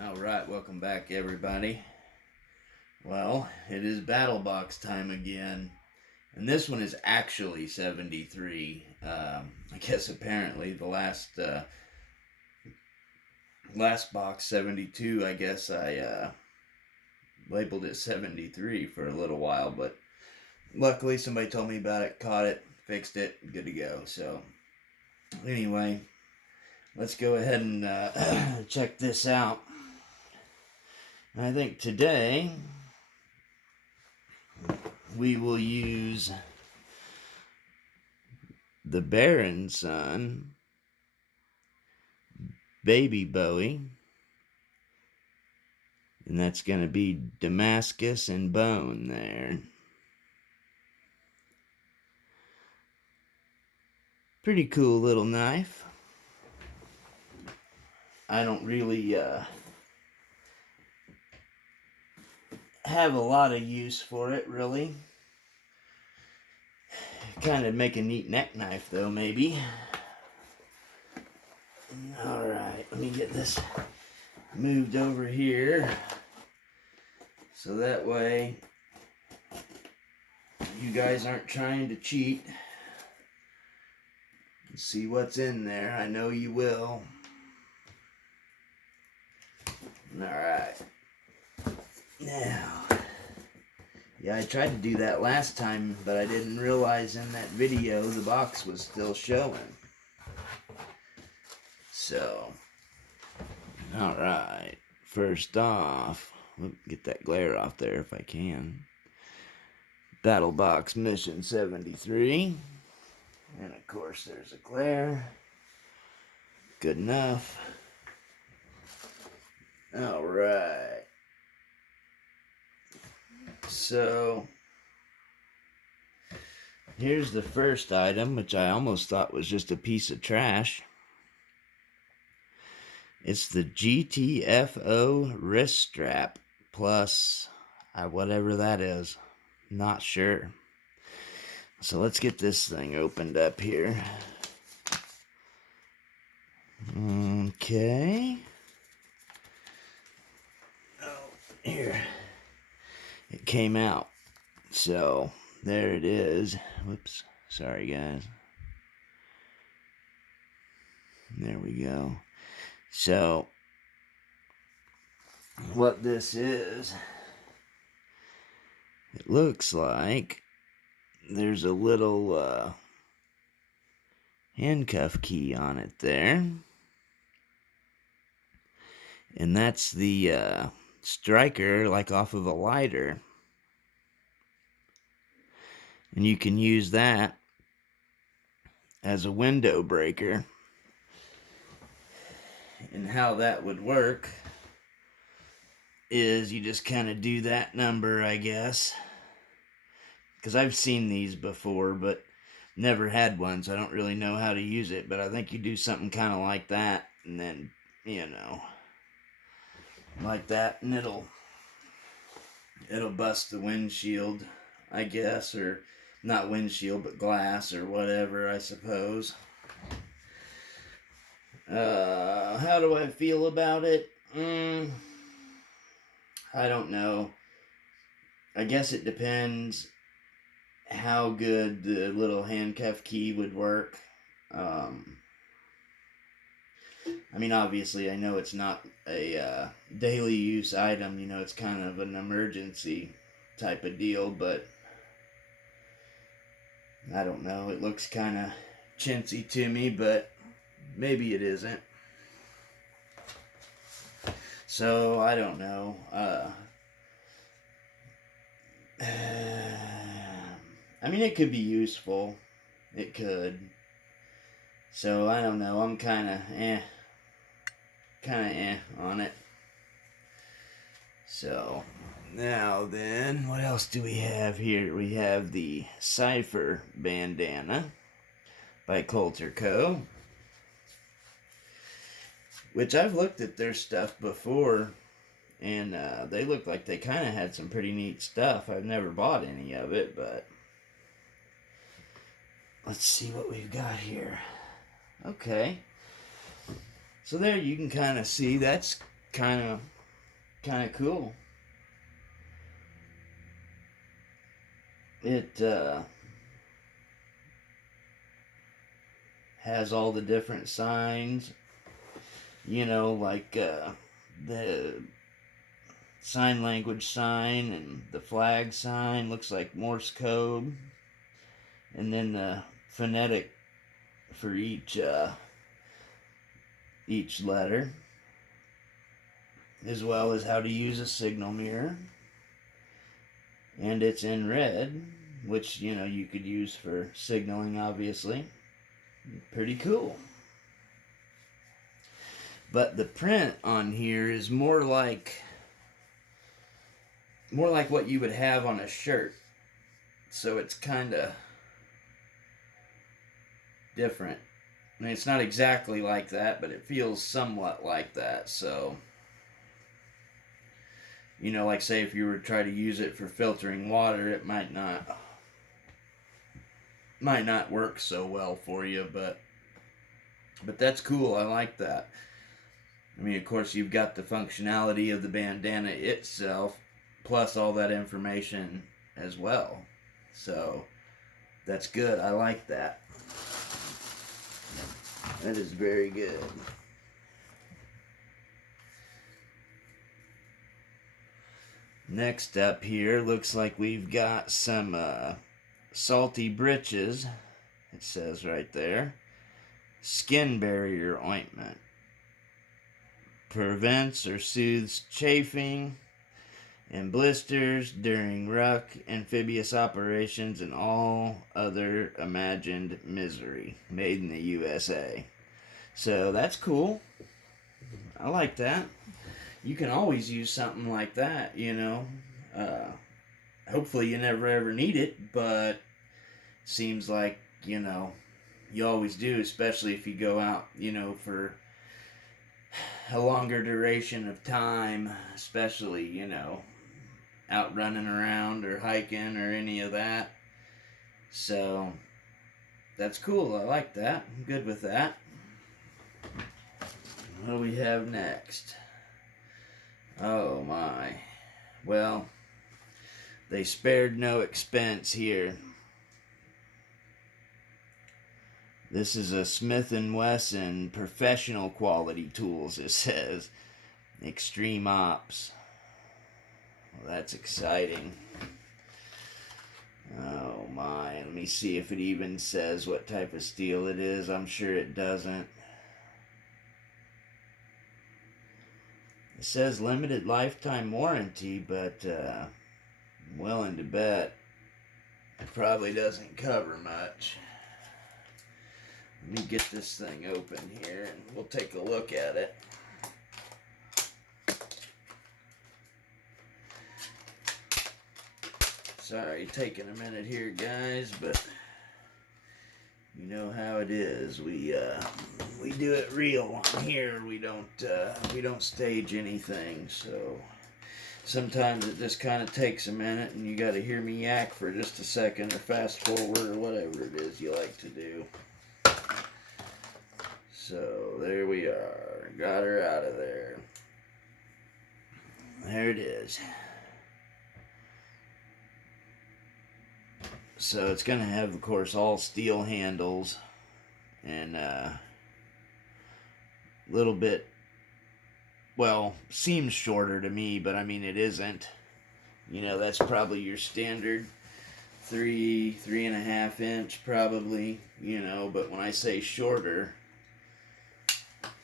Alright, welcome back everybody. Well, it is Battlebox time again. And this one is actually 73. I guess apparently the last box, 72, I guess I labeled it 73 for a little while. But luckily somebody told me about it, caught it, fixed it, good to go. So anyway, let's go ahead and check this out. I think today we will use the Baron Son, Baby Bowie, and that's going to be Damascus and Bone there. Pretty cool little knife. I don't really have a lot of use for it, really. Kind of make a neat neck knife, though, maybe. Alright, let me get this moved over here. So that way, you guys aren't trying to cheat. See what's in there. I know you will. Alright. Now, yeah, I tried to do that last time, but I didn't realize in that video the box was still showing. So, alright. First off, get that glare off there if I can. Battlebox Mission 73. And of course there's a glare. Good enough. Alright. So, here's the first item, which I almost thought was just a piece of trash. It's the GTFO wrist strap plus whatever that is. Not sure. So let's get this thing opened up here. Okay. Oh, here. It came out. So, there it is. Whoops. Sorry, guys. There we go. So, what this is, it looks like there's a little handcuff key on it there. And that's the striker, like off of a lighter. And you can use that as a window breaker. And how that would work is you just kind of do that number, I guess. Because I've seen these before, but never had one, so I don't really know how to use it. But I think you do something kind of like that, and then, you know, like that, and it'll bust the windshield, I guess, or not windshield, but glass or whatever, I suppose. How do I feel about it? I don't know. I guess it depends how good the little handcuff key would work. I mean, obviously, I know it's not a daily use item. You know, it's kind of an emergency type of deal, but I don't know. It looks kind of chintzy to me, but maybe it isn't. So, I don't know. I mean, it could be useful. It could. So, I don't know. I'm kind of on it. So, now then, what else do we have here? We have the Cipher Bandana by Coulterco, which I've looked at their stuff before, and they look like they kind of had some pretty neat stuff. I've never bought any of it, but let's see what we've got here. Okay. So there you can kind of see that's kind of cool. It has all the different signs, like the sign language sign and the flag sign looks like Morse code, and then the phonetic for each letter, as well as how to use a signal mirror. And it's in red, which you could use for signaling, obviously. Pretty cool. But the print on here is more like what you would have on a shirt. So it's kind of different. I mean, it's not exactly like that, but it feels somewhat like that. So, like say if you were to try to use it for filtering water, it might not work so well for you, but that's cool. I like that. I mean, of course, you've got the functionality of the bandana itself, plus all that information as well. So, that's good. I like that. That is very good. Next up here, looks like we've got some salty britches. It says right there. Skin barrier ointment. Prevents or soothes chafing and blisters during ruck, amphibious operations, and all other imagined misery. Made in the USA. So that's cool. I like that. You can always use something like that, hopefully you never ever need it, but seems like, you always do, especially if you go out, for a longer duration of time, especially, out running around or hiking or any of that. So, that's cool. I like that. I'm good with that. What do we have next? Oh my. Well, they spared no expense here. This is a Smith & Wesson professional quality tools, it says. Extreme Ops. Well, that's exciting. Oh my. Let me see if it even says what type of steel it is. I'm sure it doesn't. It says limited lifetime warranty, but I'm willing to bet it probably doesn't cover much. Let me get this thing open here and we'll take a look at it. Sorry, taking a minute here, guys, but you know how it is. We do it real on here. We don't stage anything. So sometimes it just kind of takes a minute, and you got to hear me yak for just a second, or fast forward, or whatever it is you like to do. So there we are. Got her out of there. There it is. So it's going to have, of course, all steel handles and a little bit, well, seems shorter to me, but I mean it isn't. That's probably your standard 3.5 inch probably, but when I say shorter,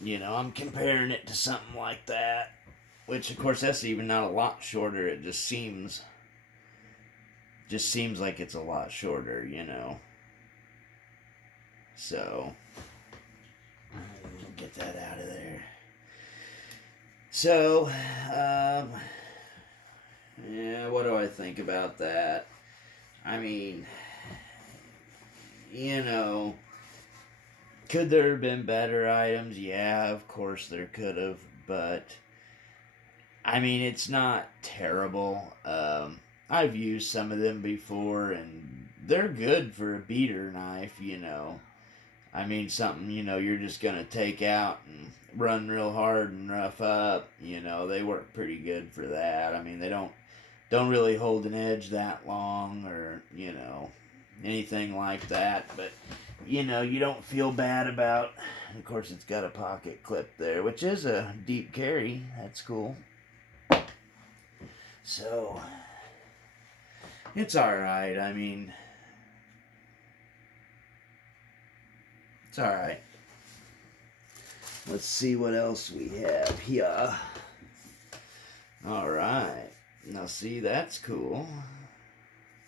I'm comparing it to something like that, which of course that's even not a lot shorter. It just seems like it's a lot shorter, So, get that out of there. So, yeah, what do I think about that? I mean, could there have been better items? Yeah, of course there could have, but I mean, it's not terrible. I've used some of them before, and they're good for a beater knife, I mean, something, you're just going to take out and run real hard and rough up. They work pretty good for that. I mean, they don't really hold an edge that long or, anything like that. But, you don't feel bad about. Of course, it's got a pocket clip there, which is a deep carry. That's cool. So, it's alright. I mean, it's alright. Let's see what else we have here. Alright. Now, see, that's cool.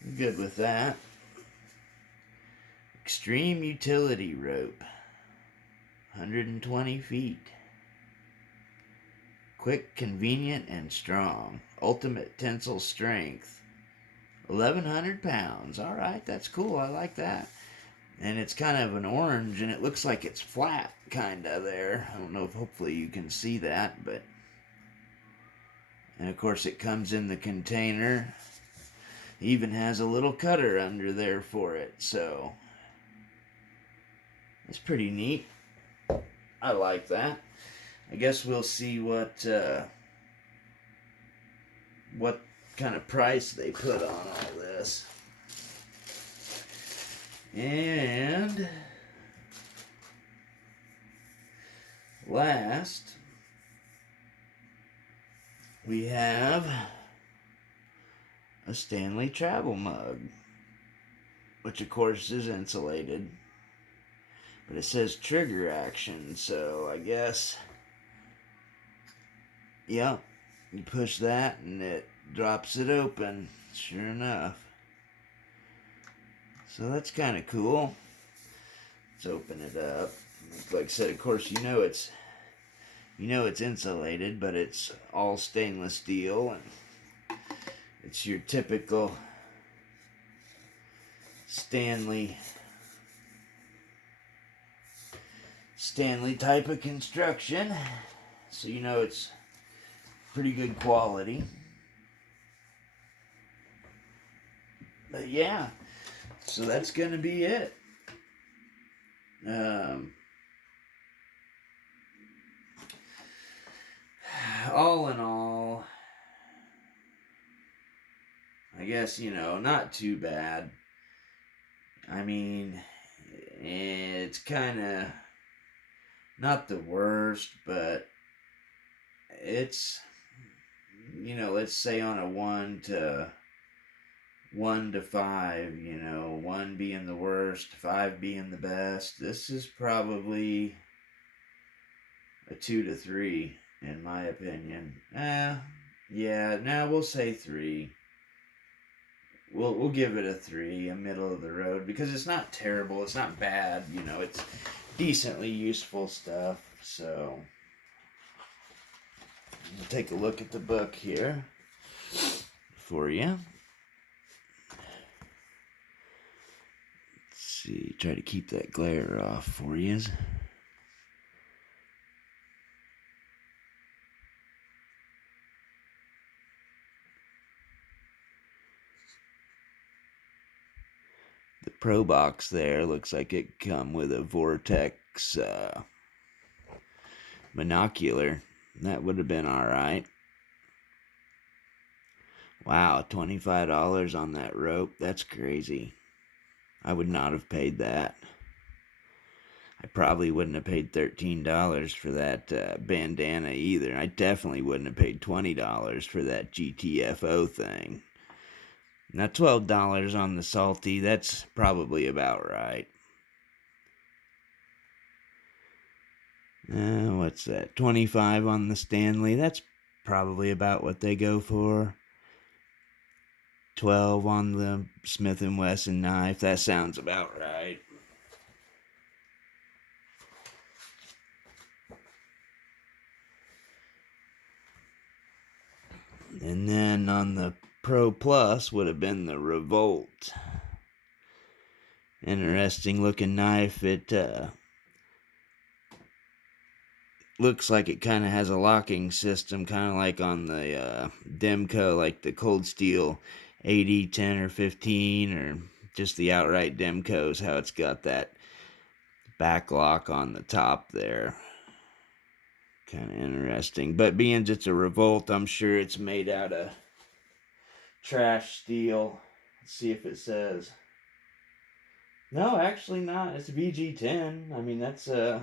I'm good with that. Extreme utility rope. 120 feet. Quick, convenient, and strong. Ultimate tensile strength. 1,100 pounds. Alright, that's cool. I like that. And it's kind of an orange, and it looks like it's flat, kind of there. I don't know if hopefully you can see that, but... And of course it comes in the container. It even has a little cutter under there for it, so... It's pretty neat. I like that. I guess we'll see what kind of price they put on all this. And last, we have a Stanley Travel Mug, which of course is insulated, but it says trigger action, so I guess, yep, you push that and it drops it open, sure enough. So that's kind of cool. Let's open it up. Like I said, of course, it's insulated, but it's all stainless steel, and it's your typical Stanley type of construction. So it's pretty good quality. But yeah. So that's going to be it. All in all, I guess, not too bad. I mean, it's kind of not the worst, but it's, let's say on a 1 to 5, 1 being the worst, 5 being the best. This is probably a 2 to 3, in my opinion. We'll say 3. We'll give it a 3, a middle of the road, because it's not terrible, it's not bad, it's decently useful stuff. So, we'll take a look at the book here for you. See, try to keep that glare off for you. The Pro Box there looks like it come with a Vortex monocular. That would have been alright. Wow, $25 on that rope. That's crazy. I would not have paid that. I probably wouldn't have paid $13 for that bandana either. I definitely wouldn't have paid $20 for that GTFO thing. Now $12 on the salty, that's probably about right. What's that? $25 on the Stanley, that's probably about what they go for. $12 on the Smith & Wesson knife. That sounds about right. And then on the Pro Plus would have been the Revolt. Interesting looking knife. It looks like it kind of has a locking system, kind of like on the Demco, like the Cold Steel 80, 10, or 15, or just the outright Demcos, how it's got that back lock on the top there. Kind of interesting. But being it's a Revolt, I'm sure it's made out of trash steel. Let's see if it says. No, actually not. It's VG10. I mean, that's it's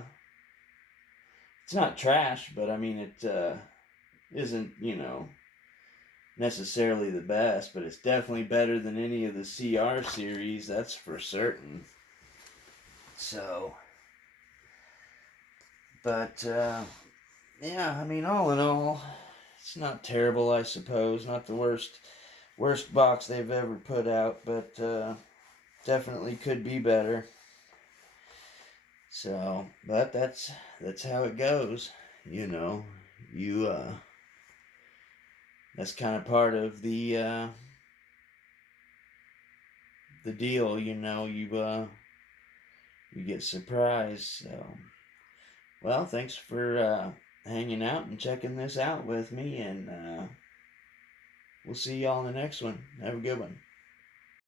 not trash, but I mean it isn't, necessarily the best, but it's definitely better than any of the CR series, that's for certain. So, but yeah, I mean, all in all, it's not terrible, I suppose. Not the worst box they've ever put out, but definitely could be better. So, but that's how it goes. That's kind of part of the deal. You get surprised. So, well, thanks for hanging out and checking this out with me, and we'll see y'all in the next one. Have a good one.